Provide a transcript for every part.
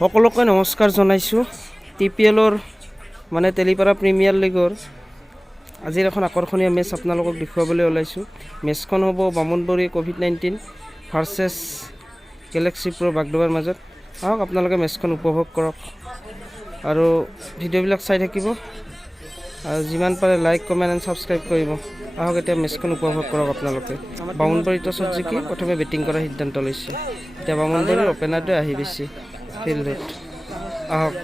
সকলোকে নমস্কাৰ জনাইছোঁ। TPLৰ মানে তেলিপাৰা প্ৰিমিয়াৰ লীগৰ আজিৰ এখন আকৰ্ষণীয় মেচ আপোনালোকক দেখুৱাবলৈ ওলাইছোঁ। মেচখন হ'ব বামুণবড়ি COVID-19 ভাৰ্চেছ গেলেক্সি প্ৰ' বাগডোবাৰ মাজত। আহক আপোনালোকে মেচখন উপভোগ কৰক আৰু ভিডিঅ'বিলাক চাই থাকিব আৰু যিমান পাৰে লাইক কমেণ্ট এণ্ড ছাবস্ক্ৰাইব কৰিব। আহক এতিয়া মেচখন উপভোগ কৰক আপোনালোকে। বামুণবড়ি টছত জিকি প্ৰথমে বেটিং কৰাৰ সিদ্ধান্ত লৈছে। এতিয়া বামুণবড়িৰ অপেনাৰটোৱে আহি বেছি ফিল্ডত। আহক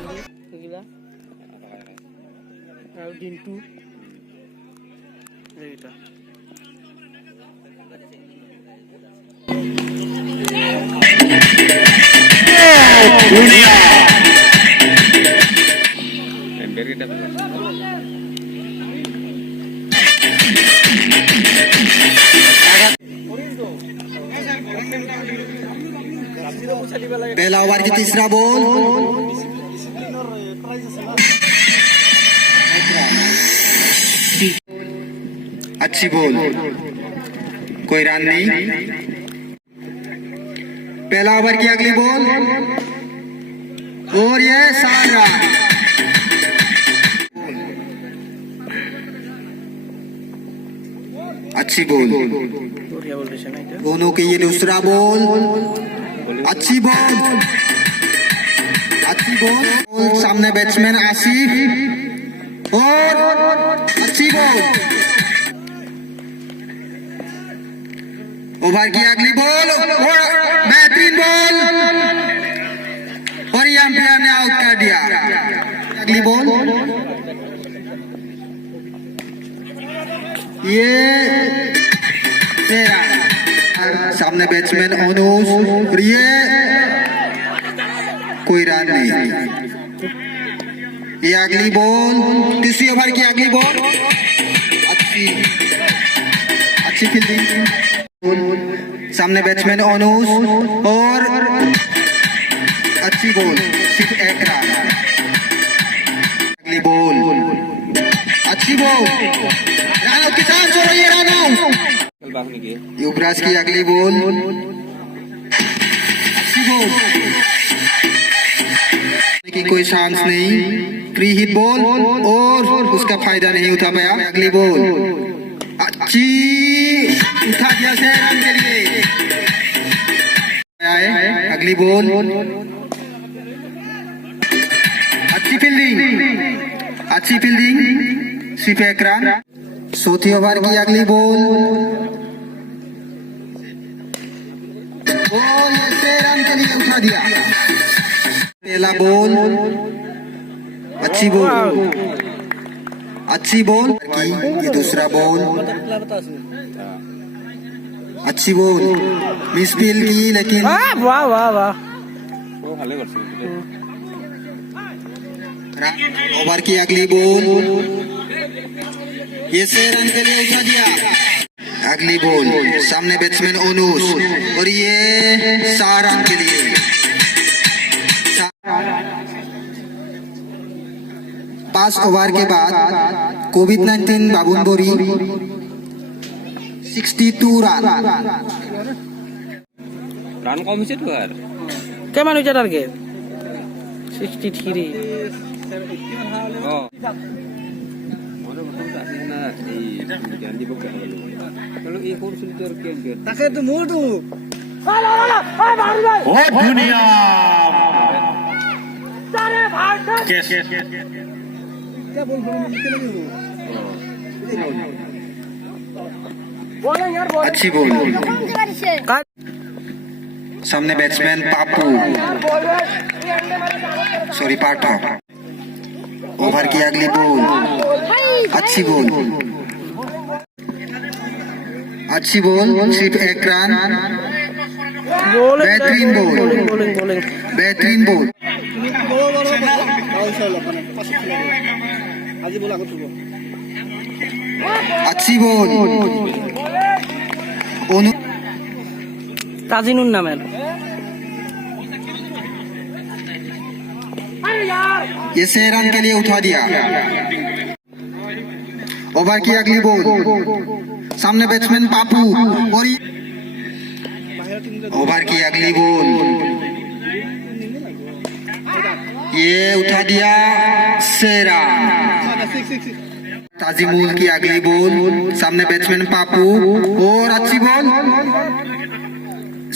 আৰু দিনটো पहला ओवर की तीसरा बॉल अच्छी बॉल, कोई रन नहीं। पहला ओवर की अगली बॉल और ये 7 रन। अच्छी बॉल, दोनों के ये दूसरा बॉल, अच्छी बॉल, अच्छी बॉल। सामने बैट्समैन आसिफ और अच्छी बॉल। ओवर की अगली बॉल और बेहतरीन बॉल और ये अंपायर ने आउट कर दिया। अगली बॉल ये सामने बैट्समैन अनुज और ये कोई रन नहीं। ये अगली बॉल, तीसरी ओवर की अगली बॉल, अच्छी फील्डिंग। सामने बैट्समैन अनुज और अच्छी बॉल, सिर्फ 1 रन। अगली बॉल, अच्छी बॉल, रन आउट के साथ हो रही है रन आउट। युवराज की अगली बॉल, अच्छी बॉल की कोई चांस नहीं, फ्री हिट बॉल और उसका फायदा नहीं उठा पाया। अगली बॉल अच्छी उठा दिया से रन के लिए। अगली बॉल अच्छी फील्डिंग, अच्छी फील्डिंग, सिर्फ 1 रन। चौथी ओवर की अगली बॉल रन के लिए उठा दिया। पहला बॉल अच्छी बॉल, अच्छी बॉल की ये दूसरा बॉल, अच्छी बॉल, मिस फील्ड की लेकिन वाह वाह वाह। ओवर की अगली बॉल ये 6 रन के लिए उठा दिया। अगली बॉल सामने बैट्समैन अनुज और ये 4 रन के लिए। 5 ओवर के बाद COVID-19 बामुणबड़ी 62 রান। রান কম হয়েছে তো আর কেমন হয়েছে টার্গেট 63। তাকে তো মোটু ও দুনিয়া अच्छी बॉल, सामने बैट्समैन पापू सॉरी पाठक। ओवर की अगली बॉल, अच्छी बॉल, अच्छी बॉल, सिर्फ 1 रन। बेहतरीन बॉल, बेहतरीन बॉल। अच्छी बॉल, তাজিনুর নামের ये 6 रन के लिए उठा दिया। ओवर की अगली बॉल, सामने बैट्समैन पापू और ओवर की अगली बॉल ये उठा दिया 6 रन। ताजिमुल की अगली बॉल, सामने बैट्समैन पापू और अच्छी बॉल,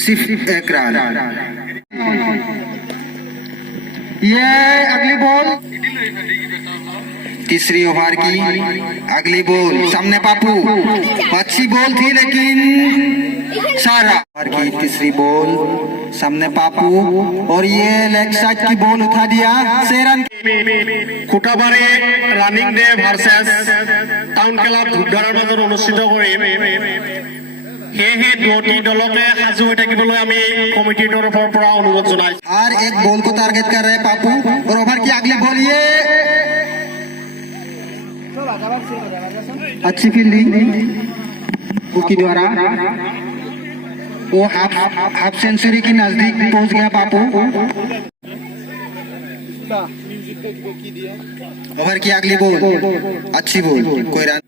सिर्फ 1 रन। ये अगली बॉल, तीसरी ओवर की अगली बॉल, सामने पापू, अच्छी बॉल थी लेकिन 4 रन। ओवर की तीसरी बॉल, सामने पापू और ये लेग साइड की बॉल उठा दिया 6 रन। খুটাবাৰী running day versus town club ধূপধাৰাৰ মাজত অনুষ্ঠিত কৰিম। সেয়েহে দুয়োটি দলকে সাজু হৈ থাকিবলৈ আমি কমিটিৰ তৰফৰ পৰা অনুৰোধ জনাইছোঁ। और एक बॉल को टारगेट कर रहे हैं पापू और ओवर की अगली बॉल, ये अच्छी फील्डिंग की द्वारा वो हाफ सेंचुरी की नजदीक पहुंच गया पापू। ओवर की अगली बॉल, अच्छी बॉल, कोई रन,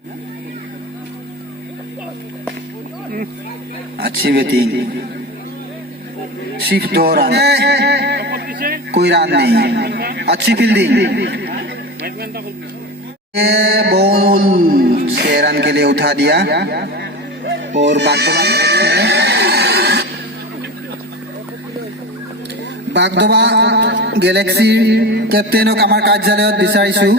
अच्छी बैटिंग, सिर्फ 2 रन, कोई रन नहीं, अच्छी फील्डिंग। ये बॉल 6 रन के लिए उठा दिया और বাগদবা গেলেক্সিৰ কেপ্টেইনক আমাৰ কাৰ্যালয়ত বিচাৰিছোঁ।